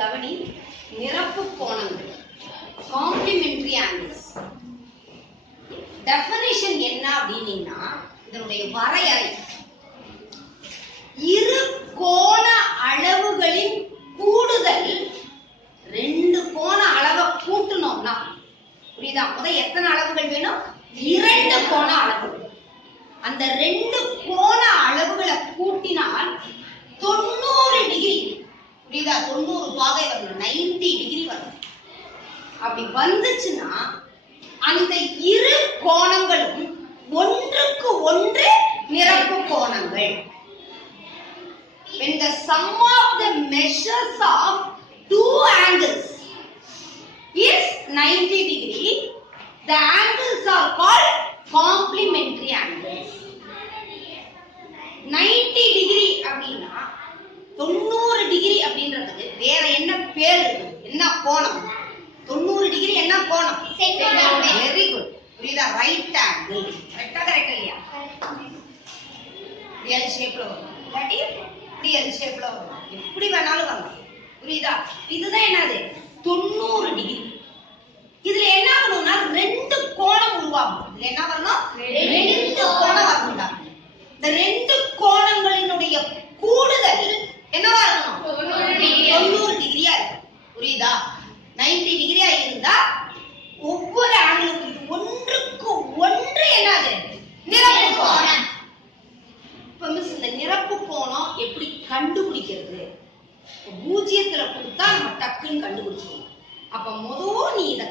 கவனி. நிரப்பு கோணங்கள், காம்ப்ளிமெண்டரி ஆங்கிள்ஸ். டெஃபினிஷன் என்ன அப்படின்னா, இதனுடைய வரையறை இரு கோண அளவுகளின் கூடுதல். ரெண்டு கோண அளவை கூட்டணும்னா, புரியுதா? முதல் எத்தனை அளவுகள் வேணும்? இரண்டு கோண அளவுகள். அந்த ரெண்டு கோண அளவுகளை கூட்டினால் 90 டிகிரி, புரியுதா? 90 பாகை வரணும், 90 டிகிரி வரணும். அப்படி வந்துச்சுன்னா அந்த இரு கோணங்களும் ஒன்றுக்கு ஒன்று நிரப்பு கோணங்கள். When the sum of the measures of two angles is 90 degree, the angles are called complementary angles. 90 degree அப்படின்னா 90 டிகிரி அப்படின்றதுக்கு வேற என்ன பேர் இருக்கு? என்ன கோணம்? 90 டிகிரி என்ன கோணம்? Very good. புரியுதா? Right angle. கரெக்டா? கரெக்ட் இல்லையா? எல் ஷேப்ல வரும், இல்லாட்டி எல் ஷேப்ல வரும், எப்படி வேணாலும் வரலாம். புரியுதா? இதுதான் என்னது? 90 டிகிரி. இதுல என்ன ஆகணும்னா ரெண்டு கோணம் உருவாகும். இதுல என்ன வரணும்? ரெண்டு கோணம் வரணும்டா. இந்த ரெண்டு கோணங்களினுடைய கூடுதல் என்னவா இருக்கணும்? 90 டிகிரியா இருக்கும். புரியுதா? 90 டிகிரியா இருந்தா ஒவ்வொரு ஆங்கிளுக்கும் ஒன்றுக்கு ஒன்று என்னது? நிரப்பு கோணம். இப்ப மிஸ், இந்த நிரப்பு கோணம் எப்படி கண்டுபிடிக்கிறது? பூஜ்ஜியத்துல கொடுத்தா நம்ம டக்குன்னு கண்டுபிடிச்சிருவோம். அப்ப முதல் நீ இத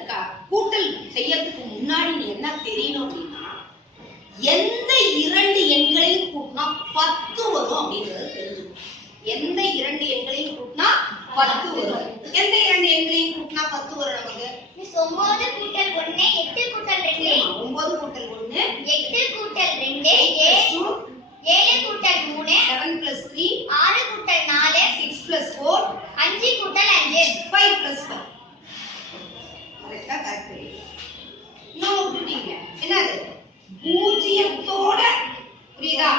கூட்டல் செய்யறதுக்கு முன்னாடி நீ என்ன தெரியணும் அப்படின்னா, எந்த இரண்டு எண்களையும் கூட்டினா 10 வரும் அப்படிங்கறது தெரிஞ்சுக்கணும். எந்த இரண்டு எண்களையும் கூட்டினா 10 வரும்? எந்த இரண்டு எண்களையும் கூட்டினா 10 வரும் நமக்கு? 9 கூட்டல் 1 8 கூட்டல் 2 9 கூட்டல் 1 8 கூட்டல் 2 7 கூட்டல் 3 7 + 3 6 கூட்டல் 4 6 + 4 5 கூட்டல் 5 5 + 5. கரெக்டா? கரெக்ட். இன்னும் விட்டுட்டீங்க. என்னது? பூஜ்ஜியத்தோட, புரியுதா?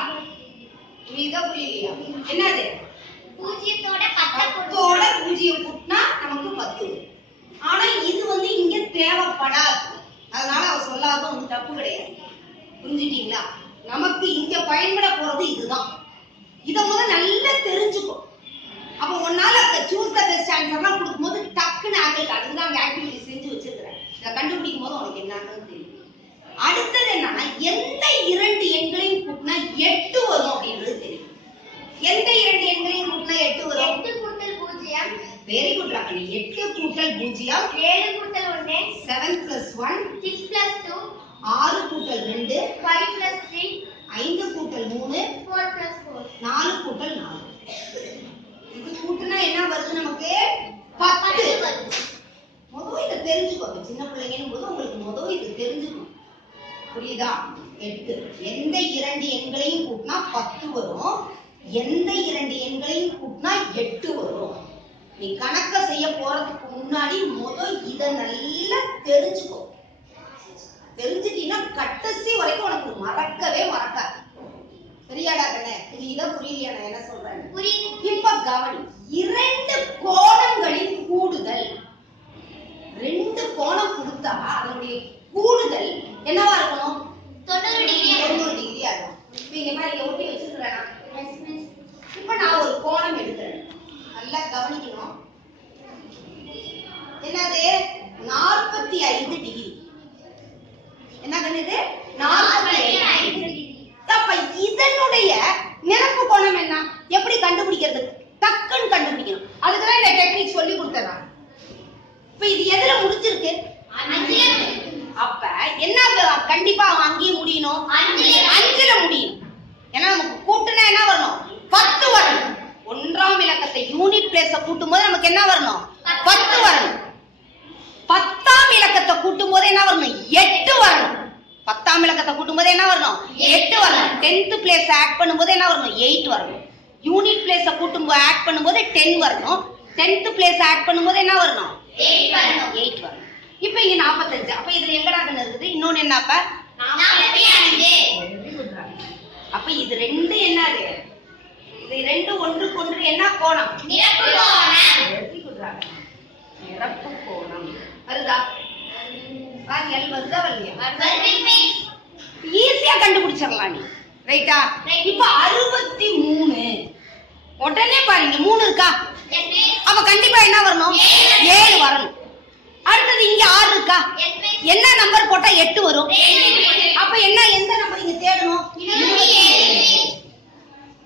புரியுதா புரியலையா? என்னது? பூஜ்ஜியத்தோட 10ஓட பூஜ்ஜியம் கூட்டினா நமக்கு 10. ஆனா இது இங்க தேவைப்படாது. அதனால அவ சொல்லாத தப்பு கிடையாது. புரிஞ்சுட்டீங்களா? நமக்கு இங்க பயன்பட போறது இதுதான். இத நல்லா தெரிஞ்சுக்கோ. அப்ப உன்னால சூஸ் தி பெஸ்ட் ஆன்சர்லாம் கொடுக்கும்போது டக்குன்னு ஆங்கிள், அதுதான் ஆக்டிவிட்டி செஞ்சு வச்சிருக்கிறேன். இத கண்டுபிடிக்கும் போது உனக்கு என்னன்னு தெரியும். அடுத்தது என்னன்னா, எந்த இரண்டு எண்களையும் கூட்டினா 8 வரும் அப்படின்றது தெரியும். எந்த இரண்டு எண்களையும் கூட்டினா 8 வரும்? 8 கூட்டல் 0 வெரி குட் ராகினி. 8 கூட்டல் 0 7 கூட்டல் 1 7 + 1 6 + 2 6 கூட்டல் 2 5 + 3 5 கூட்டல் 3 4 + 4 4 கூட்டல் 4. இது கூட்டினா என்ன வருது நமக்கு? 10 வருது. முதல்ல இத தெரிஞ்சுக்கோங்க. சின்ன பிள்ளைங்கன்னு போது உங்களுக்கு முதல்ல இது தெரிஞ்சுக்கணும். புரியுதா? 8. எந்த இரண்டு எண்களையும் கூட்டினா 10 வரும்? எந்த இரண்டு எண்களையும் கூட்டினா 8 வரும்? நீ கணக்க செய்ய போறதுக்கு முன்னாடி முதல் இத நல்லா தெரிஞ்சுக்கோ. தெரிஞ்சுட்டீங்கன்னா கடைசி வரைக்கும் உனக்கு மறக்கவே மறக்காது. சரியாடா கண்ணே? புரியுதா புரியலையா நான் என்ன சொல்றேன்? புரியுது. இப்ப கவனி. இரண்டு கோணங்களின் கூடுதல். ரெண்டு கோணம் கொடுத்தா அதனுடைய கூடுதல் என்னவா இருக்கணும்? 90 டிகிரி. 90 டிகிரியா இருக்கும். இப்ப இங்க மாதிரி ஒட்டி வச்சிருக்கேனா? இப்ப நான் ஒரு கோணம் எடுக்கிறேன். நல்லா கவனிக்கணும். என்னது? 45 டிகிரி. என்ன பண்ணுது? 45 டிகிரி. அப்ப இதனுடைய நிரப்பு கோணம் என்ன? எப்படி கண்டுபிடிக்கிறது? டக்குன்னு கண்டுபிடிக்கணும். அதுக்கு தான் இந்த டெக்னிக் சொல்லி கொடுத்தேன். இப்ப இது எதுல முடிஞ்சிருக்கு? 5ல. அப்ப என்ன கண்டிப்பா அங்கேயே முடியணும்? 5ல முடியும். ஏன்னா நமக்கு கூட்டுனா என்ன வரணும்? 10 வரணும். ஒன்றாம் இலக்கத்தை யூனிட் பிளேஸ கூட்டும்போது நமக்கு என்ன வரணும்? 10 வரணும். 10ஆம் இலக்கத்தை கூட்டும்போது என்ன வரணும்? 8 வரணும். 10ஆம் இலக்கத்தை கூட்டும்போது என்ன வரணும்? 8 வரணும். 10th பிளேஸ் ஆட் பண்ணும்போது என்ன வரணும்? 8 வரணும். யூனிட் பிளேஸ கூட்டும்போது ஆட் பண்ணும்போது 10 வரணும். 10th பிளேஸ் ஆட் பண்ணும்போது என்ன வரணும்? 8 வரணும். 8 வரணும். இப்போ இங்க 45. அப்ப இதுல எங்கடா இருக்குது? இன்னொன்னு என்னப்ப? 45. அப்ப இது ரெண்டு என்னது? இது ரெண்டு ஒன்றுக்கு ஒன்று என்ன கோணம்? நிரப்பு கோணம். Very good Raga. கண்டுபிடிச்சிடலாம் நீ. ரைட்டா? இப்ப 63 உடனே பாருங்க 3 இருக்கா, அப்ப கண்டிப்பா என்ன வரணும்? 7 வரணும். அடுத்தது இங்க 6 இருக்கா, என்ன நம்பர் போட்டா 8 வரும்? அப்ப என்ன, எந்த நம்பர் இங்க தேடணும்?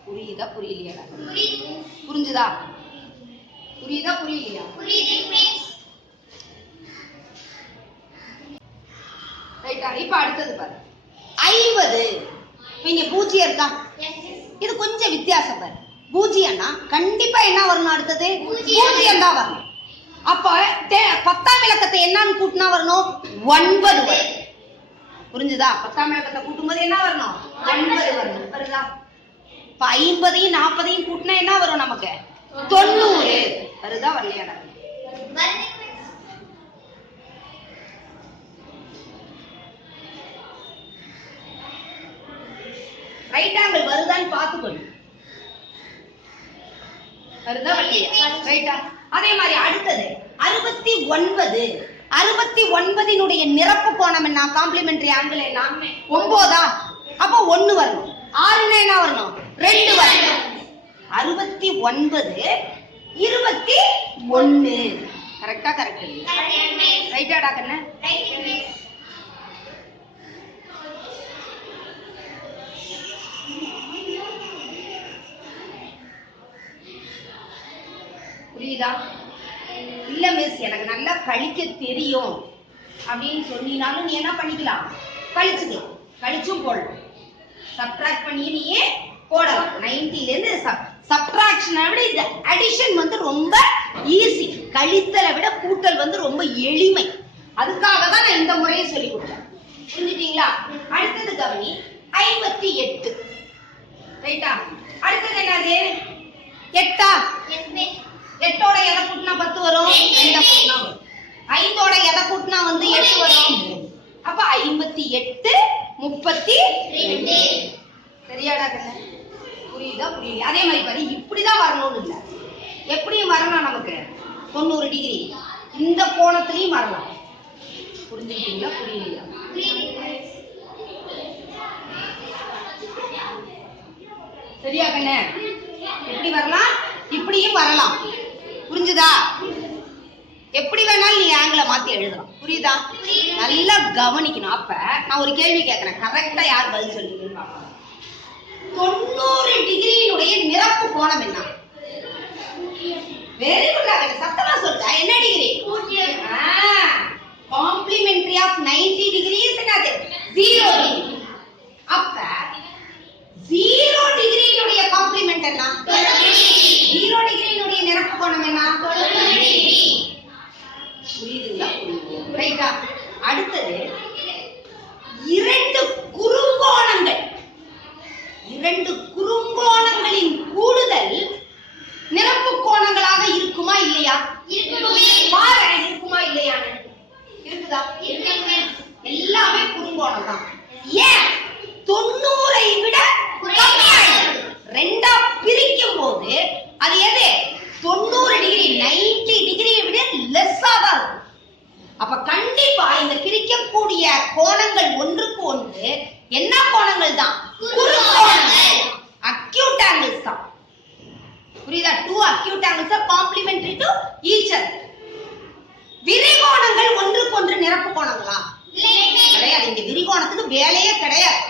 புரியுதா புரியலையா? புரிஞ்சுதா? புரியுதா புரியலையா? ரைட்டா? இப்ப அடுத்தது பாரு 50. இங்க 0 இருக்கா, இது கொஞ்சம் வித்தியாசம் பாரு. 0ன்னா கண்டிப்பா என்ன வரணும்? அடுத்தது 0 தான் வரணும். அப்ப 10ஆம் இலக்கத்தை என்னன்னு கூட்டினா வரணும்? 9 வரும். புரிஞ்சுதா? 10ஆம் இலக்கத்தை கூட்டும்போது என்ன வரணும்? 9 வரணும். வருதா? இப்ப 50ஐயும் 40ஐயும் கூட்டினா என்ன வரும் நமக்கு? 90. வருதா வரலையா? ரைட் ஆங்கிள் வருதான்னு பாத்துக்கணும். வருதா வரலையா? ரைட்டா? அதே மாதிரி அடுத்தது 69. 69னுடைய நிரப்பு கோணம் என்ன? காம்ப்ளிமெண்டரி ஆங்கிள் என்ன? 9. அப்ப 1 வரணும். 6ன்னா என்ன வரணும்? 2 வரணும். 69 21. கரெக்டா? கரெக்ட். ரைட்டாடா கண்ணு? புரியுதா? இல்ல மிஸ் எனக்கு நல்லா கழிக்க தெரியும் அப்படின்னு சொன்னீனாலும் நீ என்ன பண்ணிக்கலாம்? கழிச்சுக்கலாம். கழிச்சும் போடலாம். சப்ட்ராக்ட் பண்ணி நீயே போடலாம். 90ல இருந்து சப்ட்ராக்ஷனை விட இந்த அடிஷன் வந்து ரொம்ப ஈஸி. கழித்தலை விட கூட்டல் வந்து ரொம்ப எளிமை. அதுக்காக தான் நான் இந்த முறையை சொல்லி கொடுத்தேன். புரிஞ்சுட்டீங்களா? அடுத்தது கவனி 58. ரைட்டா? அடுத்தது என்னது? 8. 8ஓட எதை கூட்டினா 10 வரும்? 2 கூட்டினா வரும். 5ஓட எதை கூட்டினா வந்து 8 வரும். அப்ப 58 32. சரியாடா கண்ணு? புரியுதா புரியல? அதே மாதிரி பாரு, இப்படிதான் வரணும்னு இல்ல, எப்படியும் வரலாம் நமக்கு 90 டிகிரி. இந்த கோணத்திலையும் வரலாம். புரிஞ்சுக்கிட்டீங்களா புரியலையா? சரியா கண்ணு? எப்படி வரலாம்? இப்படியும் வரலாம். புரிஞ்சுதா? எப்படி வேணாலும் நீ ஆங்கிள மாத்தி எழுதலாம். புரியுதா? நல்லா கவனிக்கணும். அப்ப நான் ஒரு கேள்வி கேட்கிறேன், கரெக்டா யார் பதில் சொல்லுவீங்கன்னு பாப்போம். 90 டிகிரியினுடைய நிரப்பு கோணம் என்ன? Very good. சத்தமா சொல்றா. என்ன டிகிரி? காம்ப்ளிமெண்டரி ஆஃப் 90 டிகிரிஸ் என்னது? 0 டிகிரி. அப்ப 0 டிகிரியினுடைய காம்ப்ளிமெண்ட் என்ன? 0 டிகிரியினுடைய நிரப்பு கோணம் என்ன? 90 டிகிரி. புரியுதுங்களா? ரைட்டா? அடுத்தது 2 குறுங்கோணங்கள். 2 குறுங்கோணங்களின் கூடுதல் நிரப்பு கோணங்களாக இருக்குமா இல்லையா? பாரு, இருக்குமா இல்லையான்னு. இருக்குதா? எல்லாமே குறுங்கோணம் தான். ஏன்? 90ஐ விட கம்மியாயிடும். 2ஆ பிரிக்கும் போது அது எது? 90 டிகிரி 90 டிகிரியை விட லெஸ்ஸா தான் இருக்கும். அப்ப கண்டிப்பா இந்த பிரிக்கக்கூடிய கோணங்கள் ஒன்றுக்கு ஒன்று என்ன கோணங்கள் தான்? குறுங்கோணங்கள். அக்யூட் ஆங்கிள்ஸ் தான். புரியுதா? 2 acute angles are complementary to each other. விரிகோணங்கள் ஒன்றுக்கு ஒன்று நிரப்பு கோணங்களா? கிடையாது. இங்க விரிகோணத்துக்கு வேலையே கிடையாது.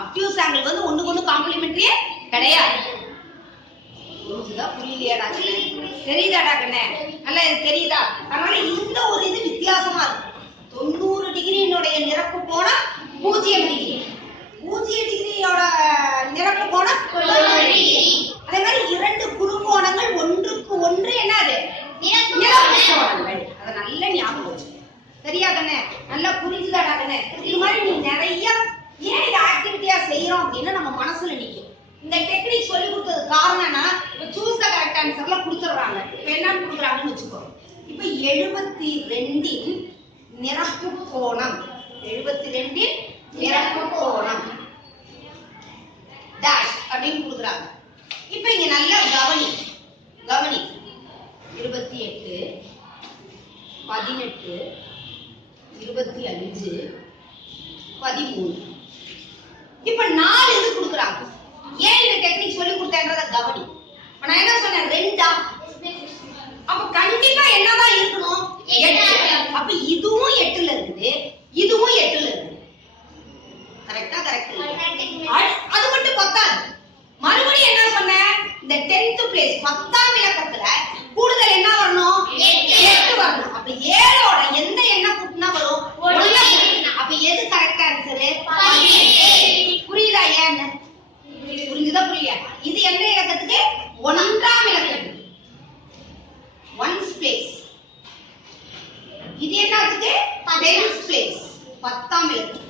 அக்யூட் ஆங்கிள் வந்து ஒண்ணுக்கு ஒண்ணு காம்ப்ளிமெண்டரியே கிடையாது. புரியுதா புரியலையாடா? தெரியுதாடா கண்ணே? நல்லா தெரியுதா? அதனால இந்த ஒரு இது வித்தியாசமா இருக்கு. 90 டிகிரியினுடைய நிரப்பு கோணம் 0 டிகிரி. 0 டிகிரியோட நிரப்பு கோணம் 90 டிகிரி. அதே மாதிரி 2 குறுங்கோணங்கள் ஒன்றுக்கு ஒன்று என்னது? நிரப்பு கோணங்கள். அத நல்ல ஞாபகம் வச்சுக்கோ. சரியா கண்ணே? நல்லா புரிஞ்சுதாடா கண்ணே? இது மாதிரி நீ நிறைய ஏன் இந்த ஆக்டிவிட்டியா செய்யறோம் அப்படின்னு நம்ம மனசுல நிக்கும். இந்த டெக்னிக் சொல்லி கொடுத்தது காரணம் என்ன? இப்ப சூஸ் த கரெக்ட் ஆன்சர்ல கொடுத்துறாங்க. இப்ப என்ன கொடுக்குறாங்கன்னு வச்சுக்கோ. இப்ப 72 நிரப்பு கோணம். 72 நிரப்பு கோணம் டாஷ் அப்படின்னு கொடுக்குறாங்க. இப்ப இங்க நல்லா கவனி. 28 18 25 13 இப்ப 4 இது கொடுக்குறாங்க. ஏன் இந்த டெக்னிக் சொல்லி கொடுத்தேன்றத கவனி. இப்ப நான் என்ன சொன்னேன் 2 அப்ப கண்டிப்பா என்னதான் இருக்கணும் 8. அப்ப இதுவும் 8ல இருக்குது, இதுவும் 8ல இருக்குது. கரெக்ட்டா? கரெக்ட். அது மட்டும் பத்தாது. மறுபடியும் என்ன சொன்னேன், இந்த 10th பிளேஸ் 10ஆம் இலக்கத்துல கூடுதல் என்ன வரணும் 8 வரணும். அப்ப 7ஓட எந்த எண்ணை கூட்டினா வரும் 1. அப்ப எது கரெக்ட் ஆன்சர் 18. புரியுதா? ஏன்னு புரிஞ்சுதா? புரியல? இது எந்த இலக்கத்துக்கு 1ஆம் இலக்கத்துக்கு 1's place. இது என்னத்துக்கு 10th place 10ஆம் இலக்கம்.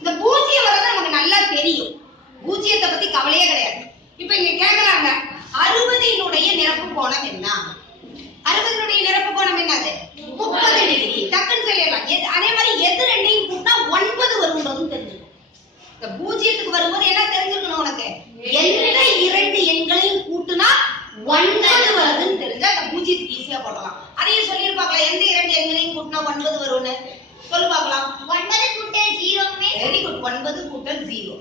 இந்த பூஜ்ஜியம் வரது நமக்கு நல்லா தெரியும். பூஜ்ஜியத்தை பத்தி கவலையே கிடையாது. இப்ப இங்க கேக்குறாங்க 60னுடைய நிரப்பு கோணம் என்ன? 60னுடைய நிரப்பு கோணம் என்னது 30 டிகிரி. டக்குன்னு சொல்லிடலாம். அதே மாதிரி எது ரெண்டையும் கூட்டினா 9 வரும்ன்றதும் தெரிஞ்சுக்கணும். இந்த பூஜ்ஜியத்துக்கு வரும்போது என்ன தெரிஞ்சுக்கணும் உனக்கு, எந்த 2 எண்களையும் கூட்டினா 9 வருதுன்னு தெரிஞ்சா அந்த பூஜ்ஜியத்துக்கு ஈஸியா போடலாம். அதையும் சொல்லிருப்பாங்களா எந்த 2 எண்களையும் கூட்டினா 9 வரும்னு சொல்லு பார்க்கலாம். 9 கூட்டல் 0 வெரி குட். 9 கூட்டல் 0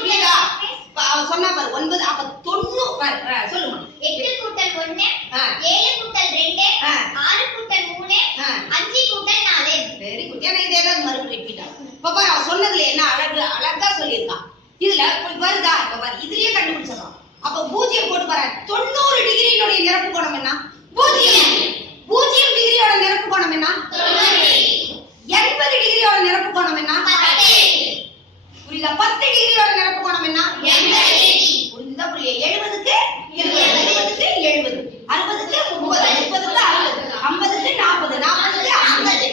புரியுதா? சொன்னா பாரு 9 அப்ப 90 சொல்லுமா. 8 கூட்டல் 1 ஆ. 7 கூட்டல் 2 ஆ. 6 கூட்டல் 3 ஆ. 5 கூட்டல் 4. Very good. ஏன்னா இதே தான் மறுபடியும் ரிப்பீட் ஆகும். இப்ப பாரு அவன் சொன்னதுல என்ன அழகா சொல்லியிருக்கான். இதுல வருதா? இப்ப பாரு இதுலயே கண்டுபிடிச்சிடலாம். அப்ப பூஜ்ஜியம் போட்டு பாரு 90 டிகிரியினுடைய நிரப்பு கோணம் என்ன 0. 0 டிகிரியோட நிரப்பு கோணம் என்ன 80 டிகிரியோட நிரப்பு கோணம் என்ன 10. புரியுதா? 10 டிகிரியோட நிரப்பு கோணம் என்ன 80. புரியுதா? புரியல? 70க்கு 20, 70க்கு 70, 60க்கு 30, 30க்கு 60, 50க்கு 40, 40க்கு 50.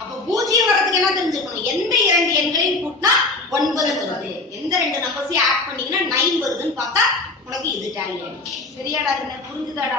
அப்ப பூஜ்ஜியம் வரதுக்கு என்ன தெரிஞ்சுக்கணும், எந்த 2 எண்களையும் கூட்டினா 9 வருது, எந்த 2 நம்பர்ஸையும் ஆட் பண்ணீங்கன்னா 9 வருதுன்னு பார்த்தா உனக்கு இது டேலி ஆயிடும். சரியாடா? புரிஞ்சுதாடா?